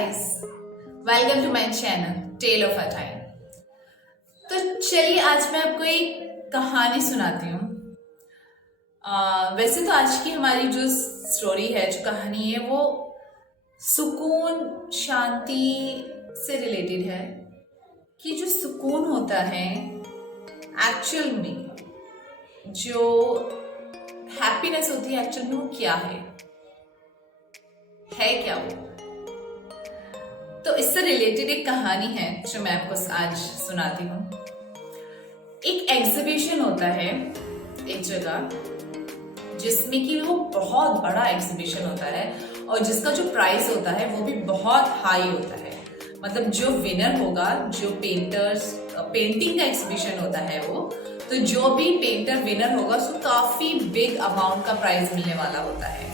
guys, welcome to my channel Tale of a Time। तो चलिए आज मैं आपको एक कहानी सुनाती हूँ। वैसे तो आज की हमारी जो स्टोरी है, जो कहानी है, वो सुकून शांति से रिलेटेड है कि जो सुकून होता है एक्चुअल में, जो हैप्पीनेस होती है एक्चुअल में, वो क्या है क्या वो। तो इससे रिलेटेड एक कहानी है जो मैं आपको आज सुनाती हूँ। एक एग्जीबिशन होता है एक जगह, जिसमें कि वो बहुत बड़ा एग्जीबिशन होता है और जिसका जो प्राइस होता है वो भी बहुत हाई होता है। मतलब जो विनर होगा, जो पेंटिंग का एग्जीबिशन होता है वो, तो जो भी पेंटर विनर होगा उसको काफी बिग अमाउंट का प्राइज मिलने वाला होता है,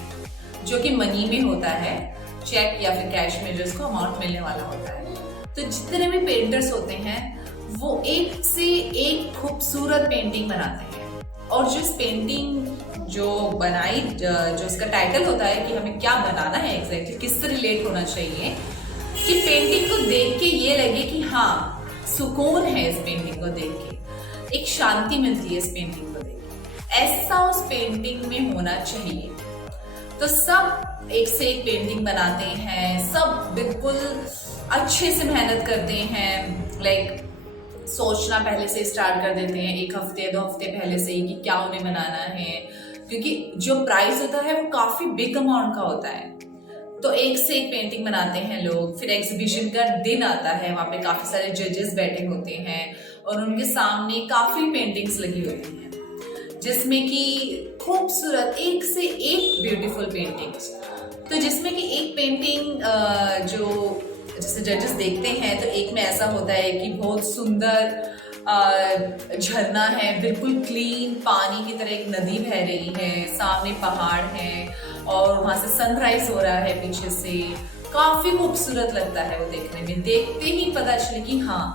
जो कि मनी में होता है, चेक या फिर कैश में जो उसको अमाउंट मिलने वाला होता है। तो जितने भी पेंटर्स होते हैं वो एक से एक खूबसूरत पेंटिंग बनाते हैं, और जो पेंटिंग जो बनाई, जो उसका टाइटल होता है कि हमें क्या बनाना है एग्जैक्टली, किससे रिलेट होना चाहिए, कि पेंटिंग को देख के ये लगे कि हाँ सुकून है इस पेंटिंग को देख के, एक शांति मिलती है इस पेंटिंग को देख के, ऐसा उस पेंटिंग में होना चाहिए। तो सब एक से एक पेंटिंग बनाते हैं, सब बिल्कुल अच्छे से मेहनत करते हैं, लाइक सोचना पहले से स्टार्ट कर देते हैं, एक हफ्ते 2 हफ्ते पहले से ही कि क्या उन्हें बनाना है, क्योंकि जो प्राइस होता है वो काफी बिग अमाउंट का होता है। तो एक से एक पेंटिंग बनाते हैं लोग। फिर एग्जीबिशन का दिन आता है, वहाँ पे काफी सारे जजेस बैठे होते हैं और उनके सामने काफी पेंटिंग्स लगी होती हैं, जिसमें कि खूबसूरत एक से एक ब्यूटीफुल पेंटिंग्स। तो जिसमें कि एक पेंटिंग जो जैसे जजेस देखते हैं तो एक में ऐसा होता है कि बहुत सुंदर झरना है, बिल्कुल क्लीन पानी की तरह एक नदी बह रही है, सामने पहाड़ है और वहां से सनराइज हो रहा है पीछे से। काफी खूबसूरत लगता है वो देखने में, देखते ही पता चले कि हाँ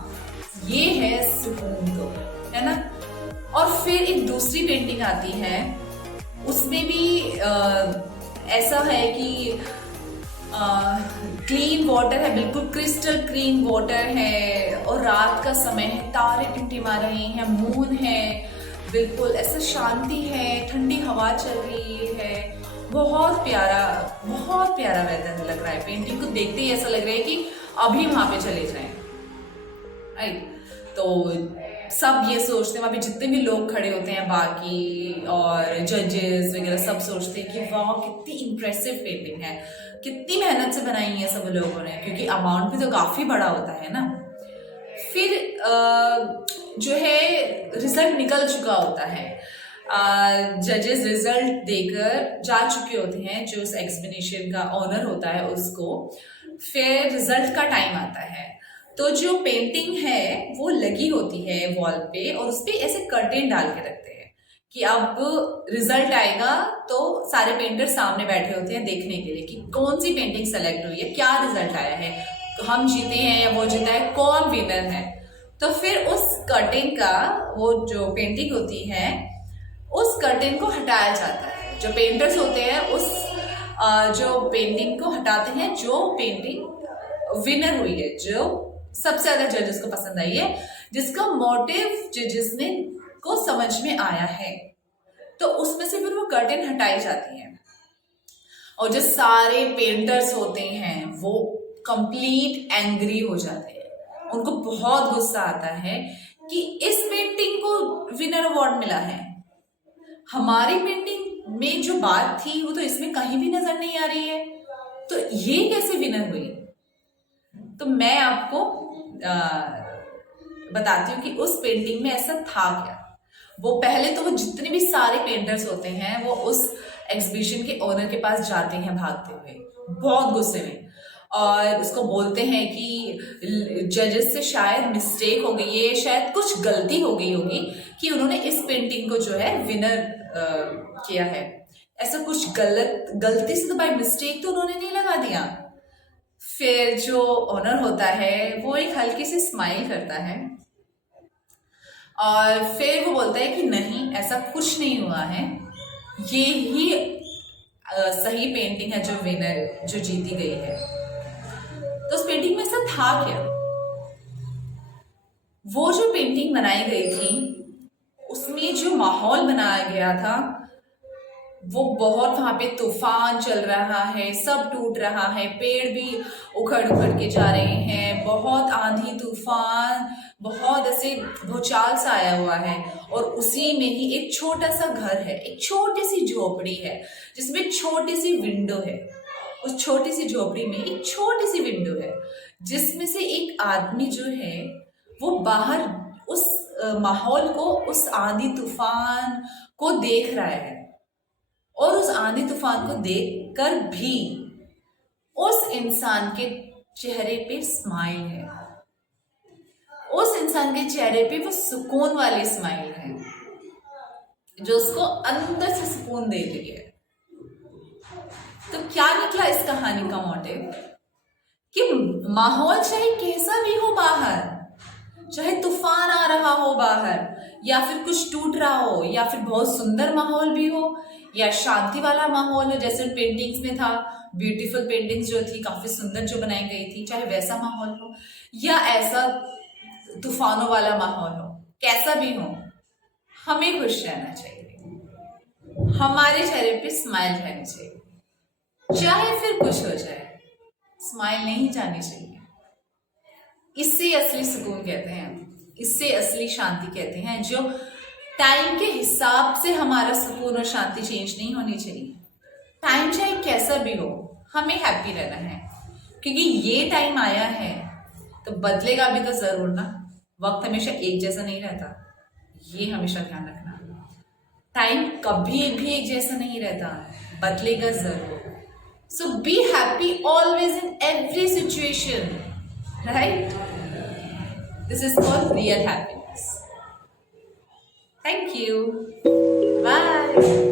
ये है सुकून, तो है ना। और फिर एक दूसरी पेंटिंग आती है, उसमें भी ऐसा है कि क्लीन वाटर है, बिल्कुल क्रिस्टल क्लीन वाटर है, और रात का समय है, तारे टिमटिमा रहे हैं, मून है, बिल्कुल ऐसा शांति है, ठंडी हवा चल रही है, बहुत प्यारा वेदर लग रहा है। पेंटिंग को देखते ही ऐसा लग रहा है कि अभी वहां पे चले जाएं, राइट। तो सब ये सोचते हैं, वहाँ पे जितने भी लोग खड़े होते हैं बाकी और जजेस वगैरह, सब सोचते हैं कि वाह कितनी इम्प्रेसिव पेंटिंग है, कितनी मेहनत से बनाई है सब लोगों ने, क्योंकि अमाउंट भी तो काफी बड़ा होता है ना। फिर जो है रिजल्ट निकल चुका होता है, जजेस रिजल्ट देकर जा चुके होते हैं, जो उस एग्जीबिशन का ऑनर होता है उसको। फिर रिजल्ट का टाइम आता है, तो जो पेंटिंग है वो लगी होती है वॉल पे, और उस पे ऐसे कर्टेन डाल के रखते हैं कि अब रिजल्ट आएगा तो सारे पेंटर सामने बैठे होते हैं देखने के लिए कि कौन सी पेंटिंग सेलेक्ट हुई है, क्या रिजल्ट आया है, हम जीते हैं या वो जीता है, कौन विनर है। तो फिर उस कर्टेन का, वो जो पेंटिंग होती है उस कर्टेन को हटाया जाता है। जो पेंटर्स होते हैं उस जो पेंटिंग को हटाते हैं, जो पेंटिंग विनर हुई है, जो सबसे ज्यादा जजेस को पसंद आई है, जिसका मोटिव जजेस ने को समझ में आया है, तो उसमें से फिर वो कर्टेन हटाई जाती है। और जो सारे पेंटर्स होते हैं वो कंप्लीट एंग्री हो जाते हैं, उनको बहुत गुस्सा आता है कि इस पेंटिंग को विनर अवार्ड मिला है, हमारी पेंटिंग में जो बात थी वो तो इसमें कहीं भी नजर नहीं आ रही है, तो ये कैसे विनर हुई। तो मैं आपको बताती हूँ कि उस पेंटिंग में ऐसा था क्या। वो पहले तो वो जितने भी सारे पेंटर्स होते हैं वो उस एग्जीबिशन के ओनर के पास जाते हैं भागते हुए, बहुत गुस्से में, और उसको बोलते हैं कि जजेस से शायद मिस्टेक हो गई है, शायद कुछ गलती हो गई होगी कि उन्होंने इस पेंटिंग को जो है विनर किया है, ऐसा कुछ गलती से तो बाय मिस्टेक तो उन्होंने नहीं लगा दिया। फिर जो ओनर होता है वो एक हल्की सी स्माइल करता है और फिर वो बोलता है कि नहीं, ऐसा कुछ नहीं हुआ है, ये ही सही पेंटिंग है जो विनर, जो जीती गई है। पेंटिंग में ऐसा था क्या? वो जो पेंटिंग बनाई गई थी उसमें जो माहौल बनाया गया था वो बहुत, वहां पे तूफान चल रहा है, सब टूट रहा है, पेड़ भी उखड़ उखड़ के जा रहे हैं, बहुत आंधी तूफान, बहुत ऐसे भूचाल सा आया हुआ है। और उसी में ही एक छोटा सा घर है, एक छोटी सी झोपड़ी है जिसमें छोटी सी विंडो है। उस छोटी सी झोपड़ी में एक छोटी सी विंडो है जिसमें से एक आदमी जो है वो बाहर उस माहौल को, उस आंधी तूफान को देख रहा है। और उस आंधी तूफान को देखकर भी उस इंसान के चेहरे पे स्माइल है, उस इंसान के चेहरे पे वो सुकून वाली स्माइल है जो उसको अंदर से सुकून दे रही है। तो क्या निकला इस कहानी का मोटिव? कि माहौल चाहे कैसा भी हो बाहर, चाहे तूफान आ रहा हो बाहर, या फिर कुछ टूट रहा हो, या फिर बहुत सुंदर माहौल भी हो, या शांति वाला माहौल हो, जैसे पेंटिंग्स में था, ब्यूटीफुल पेंटिंग्स जो थी काफी सुंदर जो बनाई गई थी, चाहे वैसा माहौल हो या ऐसा तूफानों वाला माहौल हो, कैसा भी हो, हमें खुश रहना चाहिए, हमारे चेहरे पे स्माइल रहनी चाहिए, चाहे फिर कुछ हो जाए, स्माइल नहीं जानी चाहिए। इससे असली सुकून कहते हैं, इससे असली शांति कहते हैं, जो टाइम के हिसाब से हमारा सुकून और शांति चेंज नहीं होनी चाहिए। टाइम चाहे कैसा भी हो, हमें हैप्पी रहना है, क्योंकि ये टाइम आया है तो बदलेगा भी तो जरूर ना। वक्त हमेशा एक जैसा नहीं रहता, ये हमेशा ध्यान रखना। टाइम कभी भी एक जैसा नहीं रहता, बदलेगा जरूर। So be happy always in every situation, right? This is called real happiness. Thank you. Bye.